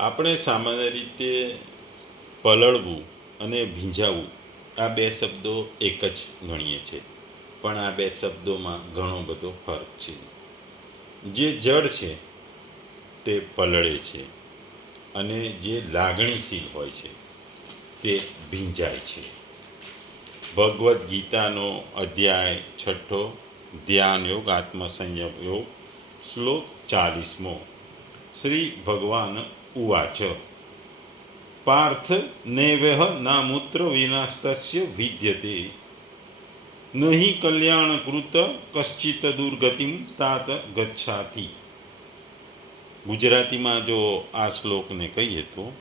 આપણે સામાન્ય રીતે પલળવું અને ભીંજાવું, આ બે શબ્દો એક જ ગણીએ છીએ પણ આ બે શબ્દોમાં ઘણો બધો ફરક છે. જે જળ છે, તે પલળે છે અને જે લાગણીશીલ હોય છે, તે ભીંજાય છે. ભગવદ્ ગીતાનો અધ્યાય છઠ્ઠો, ધ્યાન યોગ, આત્મસંયમ યોગ, શ્લોક ચાલીસમો. શ્રી ભગવાન ઉવાચ પાર્થ નૈવેહ નામૂત્ર વિનાસ્તસ્ય વિદ્યતે નહીં કલ્યાણકૃત કશ્ચિત દુર્ગતિમ તાત ગચ્છાતિ ગુજરાતીમાં જો આ શ્લોકને કહીએ તો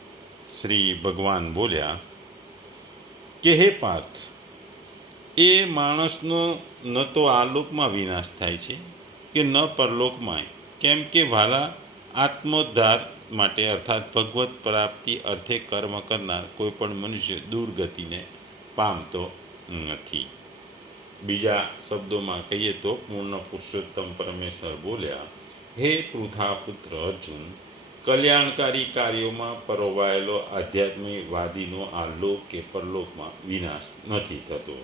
શ્રી ભગવાન બોલ્યા કે હે પાર્થ એ માણસનો ન તો આ લોકમાં વિનાશ થાય છે કે ન પરલોકમાં. કેમ કે ભાલા આત્મોદ્ધાર માટે અર્થાત ભગવત પ્રાપ્તિ અર્થે કર્મ કરનાર કોઈપણ મનુષ્ય દુર્ગતિને પામતો નથી. બીજા શબ્દોમાં કહીએ તો પૂર્ણ પુરુષોત્તમ પરમેશ્વર બોલ્યા, હે પૃથા પુત્ર અર્જુન, કલ્યાણકારી કાર્યોમાં પરોવાયેલો આધ્યાત્મિકવાદીનો આ લોક કે પરલોકમાં વિનાશ નથી થતો.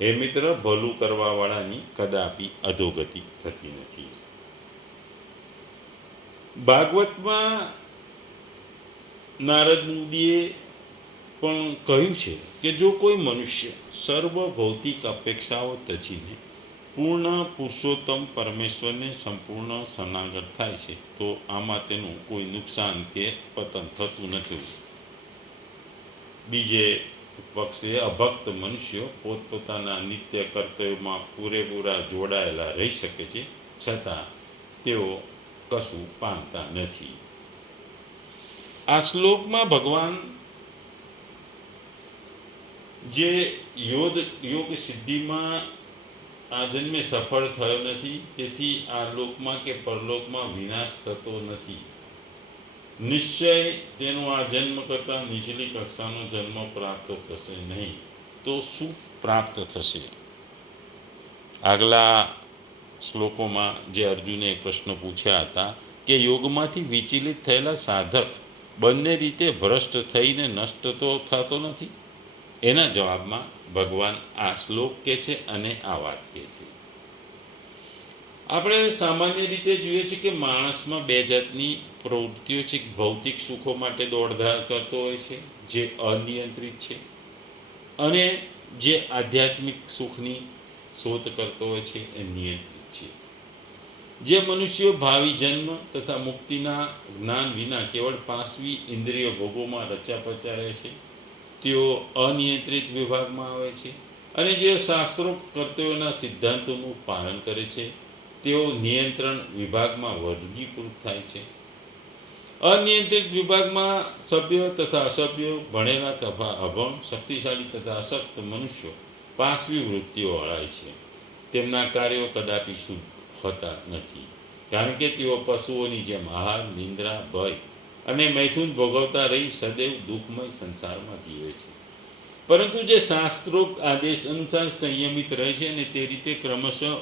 હે મિત્ર, ભલું કરવાવાળાની કદાપી અધોગતિ થતી નથી. ભાગવતમાં નારદ મુદીએ પણ કહ્યું છે કે જો કોઈ મનુષ્ય સર્વ ભૌતિક અપેક્ષાઓ તજીને પૂર્ણ પુરુષોત્તમ પરમેશ્વરને સંપૂર્ણ શરણાગત થાય છે, તો આમાં તેનું કોઈ નુકસાન કે પતન થતું નથી. બીજે પક્ષે અભક્ત મનુષ્યો પોતપોતાના નિત્ય કર્તવ્યમાં પૂરેપૂરા જોડાયેલા રહી શકે છે, છતાં તેઓ કશું પામતા નથી. આ શ્લોકમાં ભગવાન જે યોગ યોગ સિદ્ધિમાં આ જન્મે સફળ થયો નથી, તેથી આ લોકમાં કે પરલોકમાં વિનાશ થતો નથી. નિશ્ચય તેનો આ જન્મ કરતાં નીચલી કક્ષાનો જન્મ પ્રાપ્ત થશે નહીં, તો શું પ્રાપ્ત થશે? આગલા શ્લોકોમાં જે અર્જુને પ્રશ્ન પૂછ્યા હતા કે યોગમાંથી વિચલિત થયેલા સાધક બંને રીતે ભ્રષ્ટ થઈને નષ્ટ તો થતો નથી? એના જવાબમાં ભગવાન આ શ્લોક કે છે અને આ વાત કે છે. આપણે સામાન્ય રીતે જોઈએ છીએ કે માણસમાં બે જાતની પ્રવૃત્તિઓ છે. ભૌતિક સુખો માટે દોડધાર કરતો હોય છે, જે અનિયંત્રિત છે, અને જે આધ્યાત્મિક સુખની શોધ કરતો હોય છે, એ નિયંત્રિત જે મનુષ્યો ભાવિ જન્મ તથા મુક્તિના જ્ઞાન વિના કેવળ પાંચવી ઇન્દ્રિય ભોગોમાં રચ્યા રહે છે. તેઓ અનિયંત્રિત વિભાગમાં આવે છે અને જે શાસ્ત્રોક્ત કર્તવ્યોના સિદ્ધાંતોનું પાલન કરે છે, તેઓ નિયંત્રણ વિભાગમાં વર્ગીકૃત થાય છે. અનિયંત્રિત વિભાગમાં સભ્ય તથા અસભ્યો ભણેલા તથા અભણ શક્તિશાળી તથા અશક્ત મનુષ્યો પાંચવી વૃત્તિઓ અળાય છે. તેમના કાર્યો કદાપી શુદ્ધ હોતા નથી. કારણ કે તેઓ પશુઓની જેમ આહાર, નિંદ્રા, ભય અને મૈથુન ભોગવતા રહી સદૈવ દુઃખમય સંસારમાં જીવે છે. પરંતુ જે શાસ્ત્રોક્ત આદેશ અનુસાર સંયમિત રહે છે અને તે રીતે ક્રમશઃ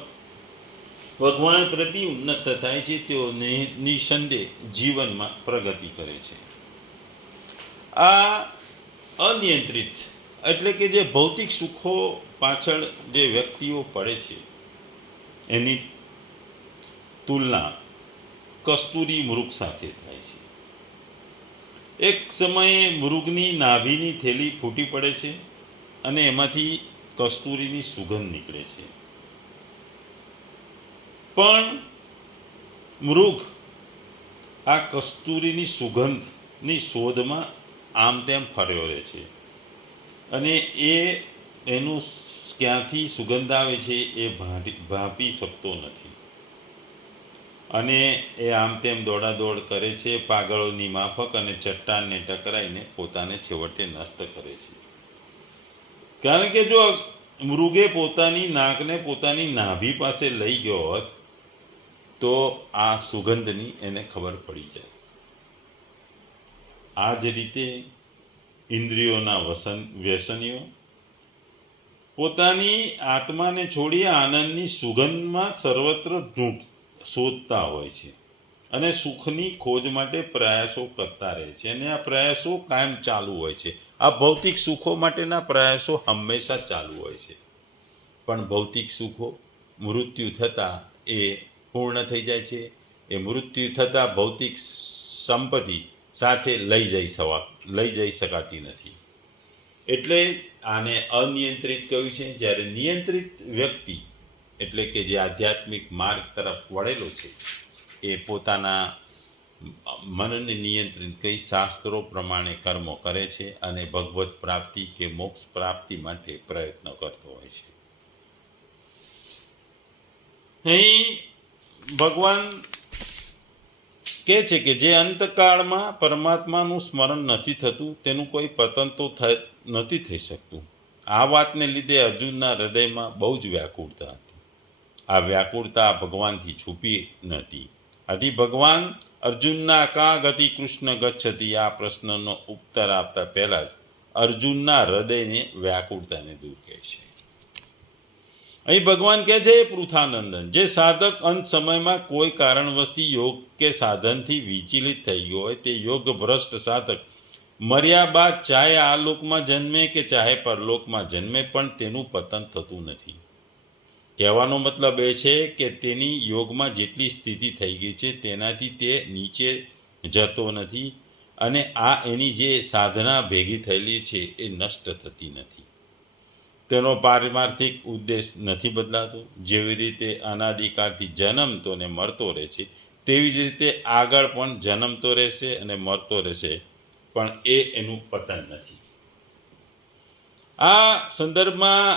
ભગવાન પ્રતિ ઉન્નત થાય છે, તેઓ નિસંદેહ જીવનમાં પ્રગતિ કરે છે. આ અનિયંત્રિત એટલે કે જે ભૌતિક સુખો પાછળ જે વ્યક્તિઓ પડે છે, એની તુલના કસ્તુરી મૃગ સાથે થાય છે. એક સમયે મૃગની નાભીની થેલી ફૂટી પડે છે અને એમાંથી કસ્તુરીની સુગંધ નીકળે છે. પણ મૃગ આ કસ્તુરીની સુગંધની શોધમાં આમ તેમ ફર્યો રહે છે અને એ એનું ક્યાંથી સુગંધ આવે છે એ ભાંપી શકતો નથી. અને એ આમ તેમ દોડાદોડ કરે છે, પાગળોની માફક અને ચટ્ટાનને ટકરાઈને પોતાને છેવટે નષ્ટ કરે છે. કારણ કે જો મૃગે પોતાની નાકને પોતાની નાભી પાસે લઈ ગયો હોત, તો આ સુગંધની એને ખબર પડી જાય. આ જ રીતે ઇન્દ્રિયોના વસન, વ્યસનીઓ પોતાની આત્માને છોડી આનંદની સુગંધમાં સર્વત્ર ઢૂંઢ શોધતા હોય છે અને સુખની ખોજ માટે પ્રયાસો કરતા રહે છે અને આ પ્રયાસો કાયમ ચાલુ હોય છે. આ ભૌતિક સુખો માટેના પ્રયાસો હંમેશા ચાલુ હોય છે. પણ ભૌતિક સુખો મૃત્યુ થતાં એ પૂર્ણ થઈ જાય છે. એ મૃત્યુ થતાં ભૌતિક સંપત્તિ સાથે લઈ જઈ સવા, લઈ જઈ શકાતી નથી. એટલે આને અનિયંત્રિત કહ્યું છે. જ્યારે નિયંત્રિત વ્યક્તિ એટલે કે જે આધ્યાત્મિક માર્ગ તરફ વળેલો છે, એ પોતાના મનને નિયંત્રિત કઈ શાસ્ત્રો પ્રમાણે કર્મો કરે છે અને ભગવત પ્રાપ્તિ કે મોક્ષ પ્રાપ્તિ માટે પ્રયત્ન કરતો હોય છે. અહીં ભગવાન કહે છે કે જે અંતકાળમાં પરમાત્માનું સ્મરણ નથી થતું, તેનું કોઈ પતન તો નથી થઈ શકતું. આ વાતને લીધે અર્જુનના હૃદયમાં બહુ જ વ્યાકુળતા હતી. આ વ્યાકુળતા ભગવાનથી છુપી નહોતી આથી ભગવાન અર્જુનના કાં ગતિ કૃષ્ણ ગચ્છતી? આ પ્રશ્નનો ઉત્તર આપતા પહેલાં જ અર્જુનના હૃદયને વ્યાકુળતાને દૂર કહે છે. અહીં ભગવાન કહે છે પૃથાનંદન, જે સાધક અંત સમયમાં કોઈ કારણવશથી યોગ કે સાધનથી વિચલિત થઈ ગયો હોય, તે યોગ ભ્રષ્ટ સાધક મર્યા બાદ ચાહે આ લોકમાં જન્મે કે ચાહે પરલોકમાં જન્મે, પણ તેનું પતન થતું નથી. કહેવાનો મતલબ એ છે કે તેની યોગમાં જેટલી સ્થિતિ થઈ ગઈ છે, તેનાથી તે નીચે જતો નથી અને આ એની જે સાધના ભેગી થયેલી છે એ નષ્ટ થતી નથી. તેનો પારમાર્થિક ઉદ્દેશ નથી બદલાતો. જેવી રીતે અનાદિકાળથી જન્મતો ને મળતો રહે છે તેવી જ રીતે આગળ પણ જન્મતો રહેશે અને મરતો રહેશે, પણ એ એનું પતન નથી. આ સંદર્ભમાં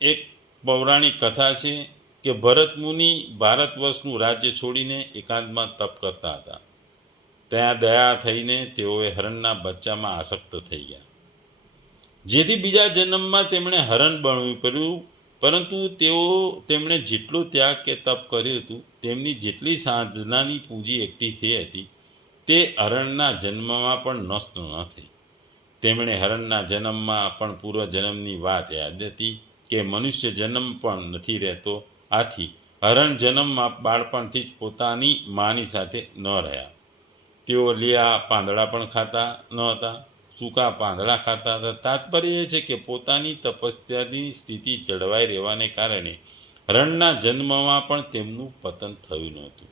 એક પૌરાણિક કથા છે કે ભરત મુનિ ભારત વર્ષનું રાજ્ય છોડીને એકાંતમાં તપ કરતા હતા. ત્યાં દયા થઈને તેઓએ હરણના બચ્ચામાં આસક્ત થઈ ગયા. જેથી બીજા જન્મમાં તેમણે હરણ બનવું પડ્યું, પરંતુ તેઓ, તેમણે જેટલો ત્યાગ કે તપ કર્યું હતું, તેમની જેટલી સાધનાની પૂંજી એકઠી થઈ હતી, તે હરણના જન્મમાં પણ નષ્ટ ન થઈ. તેમણે હરણના જન્મમાં પણ પૂર્વ જન્મની વાત યાદ હતી કે મનુષ્ય જન્મ પણ નથી રહેતો, આથી હરણ જન્મમાં બાળપણથી જ પોતાની માની સાથે ન રહ્યા. તેઓ લીયા પાંદડા પણ ખાતા ન હતા, સૂકા પાંદડા ખાતા હતા. તાત્પર્ય એ છે કે પોતાની તપસ્યાની સ્થિતિ જળવાઈ રહેવાને કારણે રણના જન્મમાં પણ તેમનું પતન થયું નહોતું.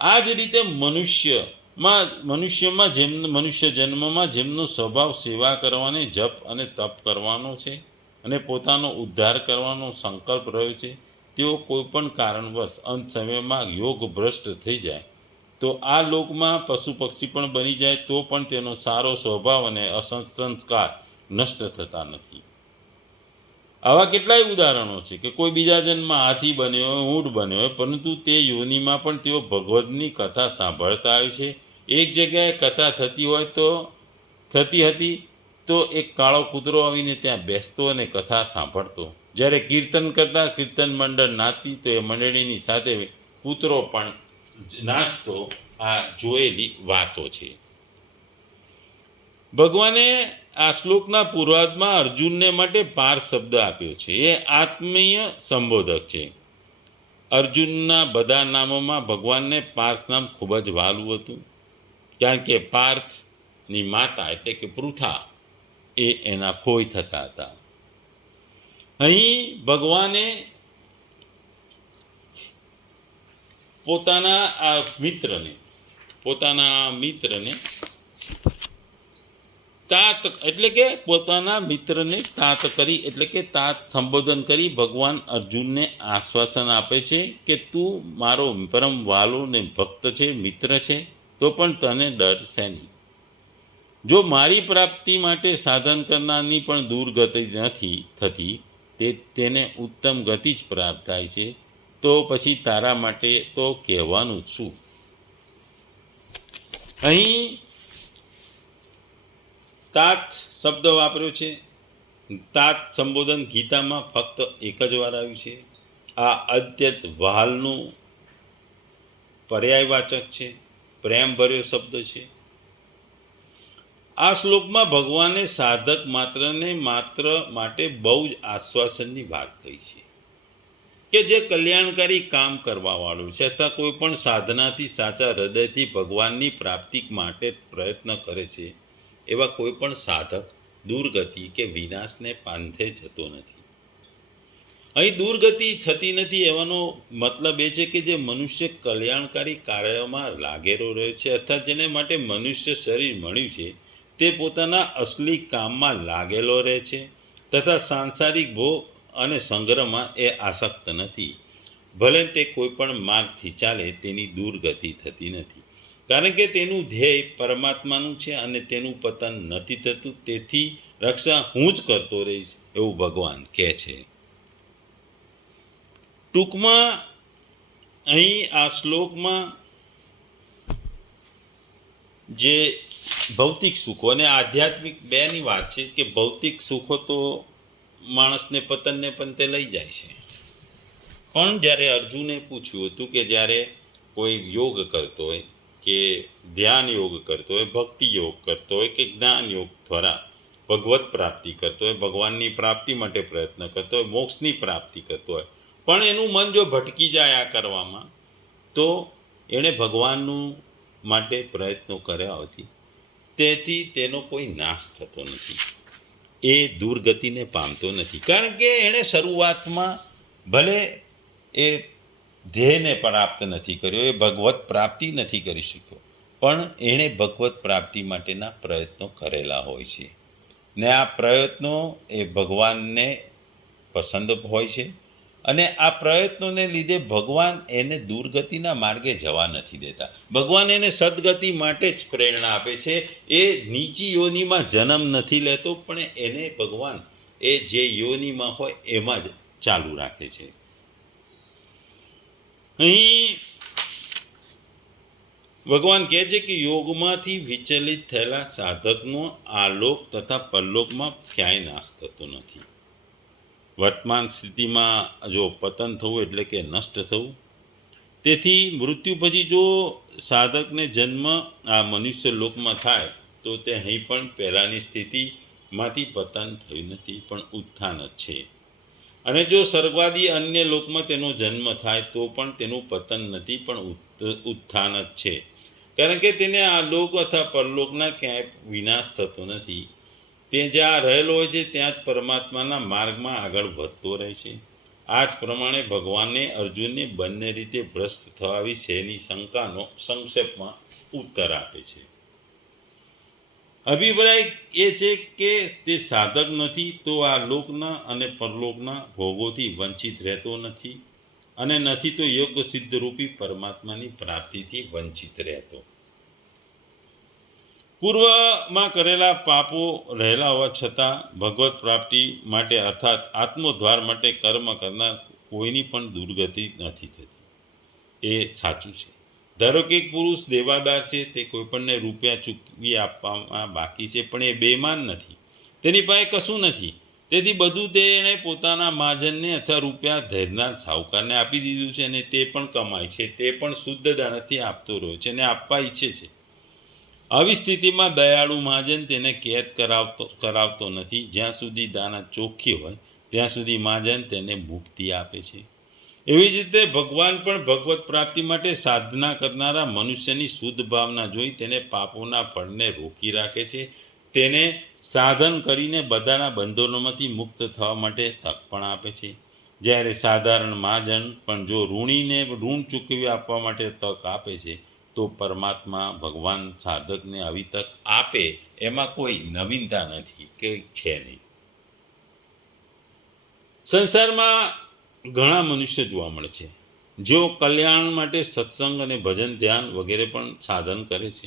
આ જ રીતે મનુષ્યમાં મનુષ્યમાં જેમ, મનુષ્ય જન્મમાં જેમનો સ્વભાવ સેવા કરવાને, જપ અને તપ કરવાનો છે અને પોતાનો ઉદ્ધાર કરવાનો સંકલ્પ રહ્યો છે, તેઓ કોઈપણ કારણવશ અંત સમયમાં યોગ ભ્રષ્ટ થઈ જાય. તો આ લોકમાં પશુ પક્ષી પણ બની જાય, તો પણ તેનો સારો સ્વભાવ અને અસંસ્કાર નષ્ટ થતા નથી. આવા કેટલાય ઉદાહરણો છે કે કોઈ બીજા જન્મમાં હાથી બન્યો હોય, ઊંટ બન્યો હોય, પરંતુ તે યોનિમાં પણ તેઓ ભગવદની કથા સાંભળતા હોય છે. એક જગ્યાએ કથા થતી હોય તો, થતી હતી તો એક કાળો કૂતરો આવીને ત્યાં બેસતો અને કથા સાંભળતો. જ્યારે કીર્તન કરતા કીર્તન મંડળ નાતી તો એ મંડળીની સાથે કૂતરો પણ નાચતો આ જોયેલી વાતો છે. ભગવાને આ શ્લોકના પૂર્વાદમાં અર્જુનને માટે પાર શબ્દ આપ્યો છે. એ આત્મીય સંબોધક છે. અર્જુનના બધા નામોમાં ભગવાનને પાર્થ નામ ખૂબ જ વાલું હતું. કારણ કે પાર્થની માતા એટલે કે પૃથા એ એના ફોય થતા હતા. અહીં ભગવાને પોતાના આ મિત્રને, પોતાના મિત્રને તાત, એટલે કે પોતાના મિત્રને તાત કરી, એટલે કે તાત સંબોધન કરી ભગવાન અર્જુનને આશ્વાસન આપે છે કે તું મારો પરમ વાલો ને ભક્ત છે, મિત્ર છે, તો પણ તને ડર નહીં. જો મારી પ્રાપ્તિ માટે સાધન કરનારની પણ દુર્ગતિ નથી થતી, તે તેને ઉત્તમ ગતિ જ પ્રાપ્ત થાય છે, તો પછી તારા માટે તો કહેવાનું શું? અહીં તાત શબ્દ વાપર્યો છે. તાત સંબોધન ગીતામાં ફક્ત એક જ વાર આવ્યું છે. આ અત્યંત વહાલનું પર્યાયવાચક છે. પ્રેમભર્યો શબ્દ છે. આ શ્લોકમાં ભગવાને સાધક માત્રને માત્ર માટે બહુ જ આશ્વાસનની વાત કહી છે કે જે કલ્યાણકારી કામ કરવાવાળું છે, અથવા કોઈ પણ સાધનાથી, સાચા હૃદયથી ભગવાનની પ્રાપ્તિ માટે પ્રયત્ન કરે છે, એવા કોઈ પણ સાધક દુર્ગતિ કે વિનાશને પાંથે જતો નથી. અહીં દુર્ગતિ થતી નથી એવાનો મતલબ એ છે કે જે મનુષ્ય કલ્યાણકારી કાર્યમાં લાગેલો રહે છે, અથવા જેને માટે મનુષ્ય શરીર મળ્યું છે તે પોતાના અસલી કામમાં લાગેલો રહે છે તથા સાંસારિક ભોગ અને સંગ્રહમાં એ આસક્ત નથી. ભલે તે કોઈ પણ માર્ગથી ચાલે, તેની દુર્ગતિ થતી નથી. કારણ કે તેનું ધ્યેય પરમાત્માનું છે અને તેનું પતન નથી થતું. તેથી રક્ષા હું જ કરતો રહીશ એવું ભગવાન કહે છે. ટૂંકમાં અહીં આ શ્લોકમાં જે ભૌતિક સુખો, અને આધ્યાત્મિક બેની વાત છે કે ભૌતિક સુખો તો માણસને, પતનને પણ તે લઈ જાય છે. પણ જ્યારે અર્જુને પૂછ્યું હતું કે જ્યારે કોઈ યોગ કરતો હોય, કે ધ્યાન યોગ કરતો હોય, ભક્તિ યોગ કરતો હોય, કે જ્ઞાન યોગ દ્વારા ભગવત પ્રાપ્તિ કરતો હોય, ભગવાનની પ્રાપ્તિ માટે પ્રયત્ન કરતો હોય, મોક્ષની પ્રાપ્તિ કરતો હોય, પણ એનું મન જો ભટકી જાય આ કરવામાં, તો એણે ભગવાનનું માટે પ્રયત્નો કર્યા હોતી. તેથી તેનો કોઈ નાશ થતો નથી. એ દુર્ગતિને પામતો નથી. કારણ કે એણે શરૂઆતમાં ભલે એ ધ્યેયને પ્રાપ્ત નથી કર્યો, એ ભગવત પ્રાપ્તિ નથી કરી શક્યો, પણ એણે ભગવત પ્રાપ્તિ માટેના પ્રયત્નો કરેલા હોય છે. ને આ પ્રયત્નો એ ભગવાનને પસંદ હોય છે. અને આ પ્રયત્નોને લીધે ભગવાન એને દુર્ગતિના માર્ગે જવા નથી દેતા. ભગવાન એને સદગતિ માટે જ પ્રેરણા આપે છે. એ નીચી યોનિમાં જન્મ નથી લેતો, પણ એને ભગવાન એ જે યોનિમાં હોય એમાં જ ચાલુ રાખે છે. અહીં ભગવાન કહે છે કે યોગમાંથી વિચલિત થયેલા સાધકનો આલોક તથા પરલોકમાં ક્યાંય નાશ થતો નથી. વર્તમાન સ્થિતિમાં જો પતન થવું એટલે કે નષ્ટ થવું, તેથી મૃત્યુ પછી જો સાધકને જન્મ આ મનુષ્ય લોકમાં થાય, તો તે અહીં પણ પહેલાંની સ્થિતિમાંથી પતન થયું નથી, પણ ઉત્થાન જ છે. અને જો સર્વાદી અન્ય લોકમાં તેનો જન્મ થાય, તો પણ તેનું પતન નથી, પણ ઉત્થાન જ છે. કારણ કે તેને આ લોક અથવા પરલોકના ક્યાંય વિનાશ થતો નથી. તે જ્યાં રહેલો હોય છે, ત્યાં જ પરમાત્માના માર્ગમાં આગળ વધતો રહે છે. આ જ પ્રમાણે ભગવાને અર્જુનને બંને રીતે ભ્રષ્ટ થવા વિશેની શંકાનો સંક્ષેપમાં ઉત્તર આપે છે. અભિપ્રાય એ છે કે તે સાધક નથી, તો આ લોકના અને પરલોકના ભોગોથી વંચિત રહેતો નથી અને નથી તો યોગ સિદ્ધ રૂપી પરમાત્માની પ્રાપ્તિથી વંચિત રહેતો. પૂર્વમાં કરેલા પાપો રહેલા હોવા છતાં ભગવત પ્રાપ્તિ માટે અર્થાત આત્મોદ્ધાર માટે કર્મ કરનાર કોઈની પણ દુર્ગતિ નથી થતી. એ સાચું છે. ધારો કે એક પુરુષ દેવાદાર છે, તે કોઈપણને રૂપિયા ચૂકવી આપવામાં બાકી છે, પણ એ બેમાન નથી. તેની પાસે કશું નથી. તેથી બધું તે એણે પોતાના મહાજનને અથવા રૂપિયા ધરનાર સાહુકારને આપી દીધું છે અને તે પણ કમાય છે. તે પણ શુદ્ધ દાનથી આપતો રહ્યો છે અને આપવા ઈચ્છે છે. આવી સ્થિતિમાં દયાળુ મહાજન તેને કેદ કરાવતો કરાવતો નથી. જ્યાં સુધી દાના ચોખ્ખી હોય, ત્યાં સુધી મહાજન તેને મુક્તિ આપે છે. એવી જ રીતે ભગવાન પણ ભગવત પ્રાપ્તિ માટે સાધના કરનારા મનુષ્યની શુદ્ધ ભાવના જોઈ તેને પાપોના ફળને રોકી રાખે છે. તેને સાધન કરીને બધાના બંધનોમાંથી મુક્ત થવા માટે તક પણ આપે છે. જ્યારે સાધારણ મહાજન પણ જો ઋણીને ઋણ ચૂકવી આપવા માટે તક આપે છે તો પરમાત્મા ભગવાન સાધકને આવી તક આપે, એમાં કોઈ નવીનતા નથી કે છે નહીં. સંસારમાં ઘણા મનુષ્ય જોવા મળે છે. જેઓ કલ્યાણ માટે સત્સંગ અને ભજન, ધ્યાન વગેરે પણ સાધન કરે છે.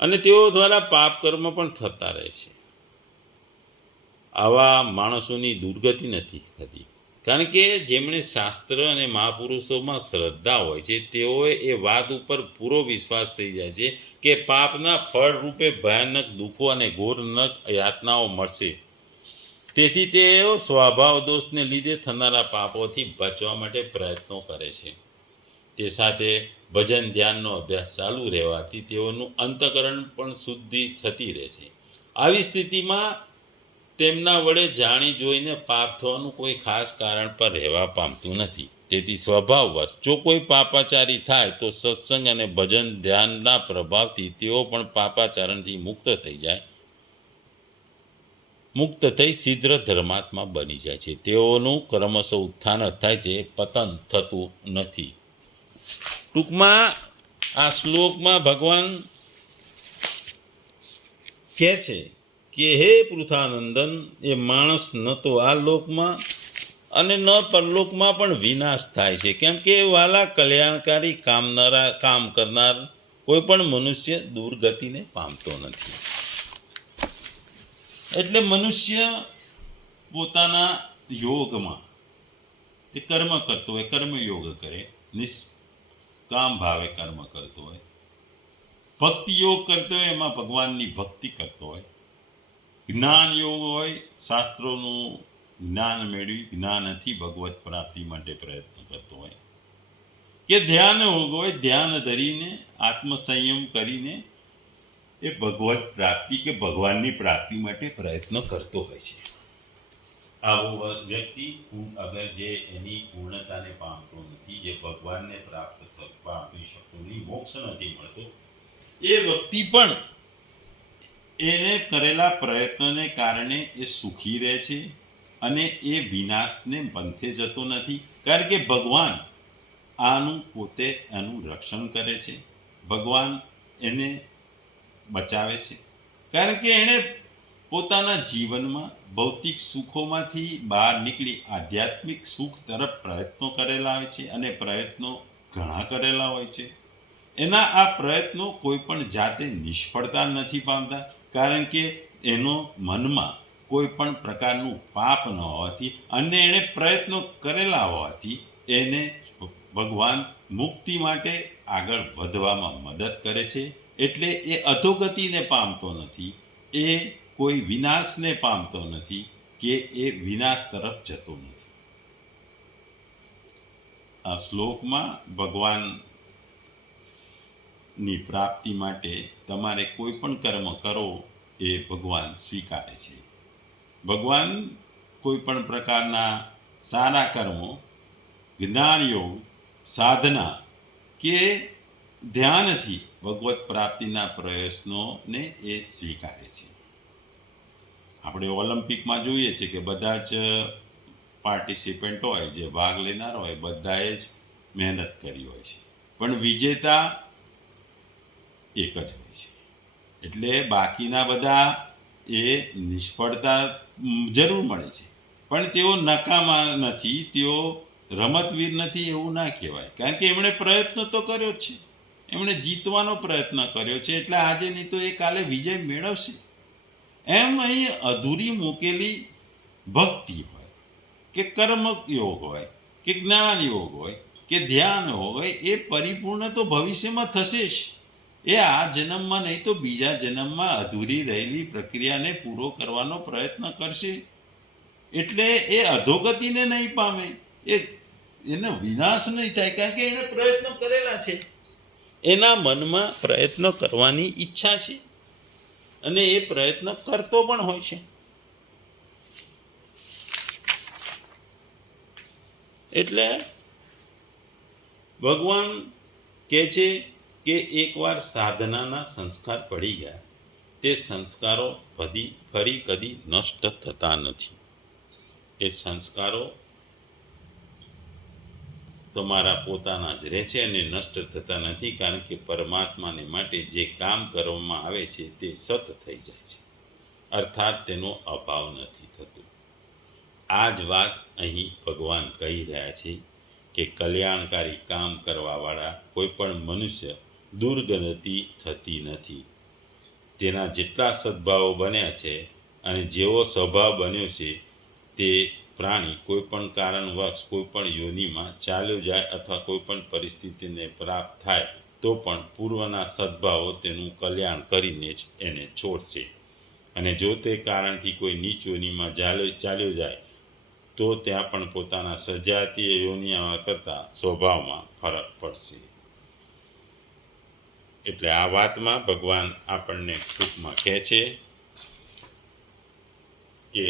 અને તેઓ દ્વારા પાપ કર્મ પણ થતા રહે છે. આવા માણસોની દુર્ગતિ નથી થતી. કારણ કે જેમણે શાસ્ત્ર અને મહાપુરુષોમાં શ્રદ્ધા હોય છે, તેઓએ એ વાત ઉપર પૂરો વિશ્વાસ થઈ જાય છે કે પાપના ફળ રૂપે ભયાનક દુઃખો અને ઘોરનક યાતનાઓ મળશે. તેથી તેઓ સ્વભાવ દોષને લીધે થનારા પાપોથી બચવા માટે પ્રયત્નો કરે છે. તે સાથે ભજન ધ્યાનનો અભ્યાસ ચાલુ રહેવાથી તેઓનું અંતકરણ પણ શુદ્ધિ થતી રહે છે. આવી સ્થિતિમાં તેમના વડે જાણી જોઈને પાપ થવાનું કોઈ ખાસ કારણ પર રહેવા પામતું નથી. તેથી સ્વભાવવશ જો કોઈ પાપાચારી થાય તો સત્સંગ અને ભજન ધ્યાનના પ્રભાવથી તેઓ પણ પાપાચારણથી મુક્ત થઈ જાય. મુક્ત થઈ સિદ્ધ ધર્માત્મા બની જાય છે. તેઓનું ક્રમશઃ ઉત્થાન થાય છે. પતન થતું નથી. ટૂંકમાં આ શ્લોકમાં ભગવાન કહે છે કે હે પૃથાનંદન એ માણસ ન તો આ લોકમાં અને ન પરલોકમાં પણ વિનાશ થાય છે. કેમ કે વાલા કલ્યાણકારી કામનારા, કામ કરનાર કોઈ પણ મનુષ્ય દુર્ગતિને પામતો નથી. એટલે મનુષ્ય પોતાના યોગમાં તે કર્મ કરતો હોય કર્મ યોગ કરે, નિષ્કામ ભાવે કર્મ કરતો હોય ભક્તિ યોગ કરતો હોય, એમાં ભગવાનની ભક્તિ કરતો હોય જ્ઞાન યોગ હોય શાસ્ત્રોનું જ્ઞાન મેળવી, જ્ઞાનથી ભગવત પ્રાપ્તિ માટે પ્રયત્ન કરતો હોય. કે ધ્યાન યોગ હોય ધ્યાન ધરીને, આત્મસંયમ કરીને એ ભગવત પ્રાપ્તિ કે ભગવાનની પ્રાપ્તિ માટે પ્રયત્ન કરતો હોય છે. આવો વ્યક્તિ અગર જે એની પૂર્ણતાને પામતો નથી, જે ભગવાનને પ્રાપ્ત પામી શકતો નહીં, મોક્ષ નથી મળતો, એ વ્યક્તિ પણ એને કરેલા પ્રયત્નને કારણે એ સુખી રહે છે અને એ વિનાશને પંથે જતો નથી. કારણ કે ભગવાન આનું પોતે એનું રક્ષણ કરે છે. ભગવાન એને બચાવે છે. કારણ કે એણે પોતાના જીવનમાં ભૌતિક સુખોમાંથી બહાર નીકળી આધ્યાત્મિક સુખ તરફ પ્રયત્નો કરેલા હોય છે અને પ્રયત્નો ઘણા કરેલા હોય છે. એના આ પ્રયત્નો કોઈ પણ જાતે નિષ્ફળતા નથી પામતા. કારણ કે એનો મનમાં કોઈ પણ પ્રકારનું પાપ ન હોવાથી અને એણે પ્રયત્નો કરેલા હોવાથી એને ભગવાન મુક્તિ માટે આગળ વધવામાં મદદ કરે છે. એટલે એ અધોગતિને પામતો નથી, એ કોઈ વિનાશને પામતો નથી કે એ વિનાશ તરફ જતો નથી. આ શ્લોકમાં ભગવાન ની પ્રાપ્તિ માટે તમારે કોઈ પણ કર્મ કરો એ ભગવાન સ્વીકારે છે. ભગવાન કોઈ પણ પ્રકારના સારા કર્મો જ્ઞાનયોગ સાધના કે ધ્યાનથી ભગવત પ્રાપ્તિના પ્રયત્નોને એ સ્વીકારે છે. આપણે ઓલિમ્પિકમાં જોઈએ છે કે બધા જ પાર્ટિસિપન્ટ હોય, જે ભાગ લેનાર હોય, બધાએ જ મહેનત કરી હોય છે. પણ વિજેતા એક જ હોય છે. એટલે બાકીના બધા એ નિષ્ફળતા જરૂર મળે છે. પણ તેઓ નકામા નથી, તેઓ રમતવીર નથી એવું ના કહેવાય. કારણ કે એમણે પ્રયત્ન તો કર્યો જ છે. એમણે જીતવાનો પ્રયત્ન કર્યો છે. એટલે આજે નહીં તો એ કાલે વિજય મેળવશે. એમ અહીં અધૂરી મૂકેલી ભક્તિ હોય, કે કર્મ યોગ હોય, કે જ્ઞાન યોગ હોય, કે ધ્યાન હોય, એ પરિપૂર્ણ તો ભવિષ્યમાં થશે જ. એ આ જન્મમાં નહીં તો બીજા જન્મમાં અધૂરી રહેલી પ્રક્રિયાને પૂરો કરવાનો પ્રયત્ન કરશે. એટલે એ અધોગતિને નહીં પામે. એ એનો વિનાશ નહીં થાય કારણ કે એને પ્રયત્નો કરેલા છે. એના મનમાં પ્રયત્ન કરવાની ઈચ્છા છે. અને એ પ્રયત્ન કરતો પણ હોય છે. એટલે ભગવાન કહે છે કે એકવાર સાધનાના સંસ્કાર પડી ગયા, તે સંસ્કારો ફરી ફરી કદી નષ્ટ થતા નથી. એ સંસ્કારો તમારા પોતાના જ રહે છે અને નષ્ટ થતા નથી, કારણ કે પરમાત્માને માટે જે કામ કરવામાં આવે છે તે સત થઈ જાય છે. અર્થાત તેનો અભાવ નથી થતો. આ જ વાત અહીં ભગવાન કહી રહ્યા છે કે કલ્યાણકારી કામ કરવાવાળા કોઈ પણ મનુષ્ય દુર્ગતિ થતી નથી. તેના જેટલા સદભાવો બન્યા છે અને જેવો સ્વભાવ બન્યો છે, તે પ્રાણી કોઈ પણ કારણવશ કોઈપણ યોનિમાં ચાલ્યો જાય અથવા કોઈપણ પરિસ્થિતિને પ્રાપ્ત થાય, તો પણ પૂર્વના સદભાવો તેનું કલ્યાણ કરીને જ એને છોડશે. અને જો તે કારણથી કોઈ નીચ યોનિમાં ચાલ્યો ચાલ્યો જાય, તો ત્યાં પણ પોતાના સજાતીય યોનિયા કરતાં સ્વભાવમાં ફરક પડશે. એટલે આ વાતમાં ભગવાન આપણને ટૂંકમાં કહે છે કે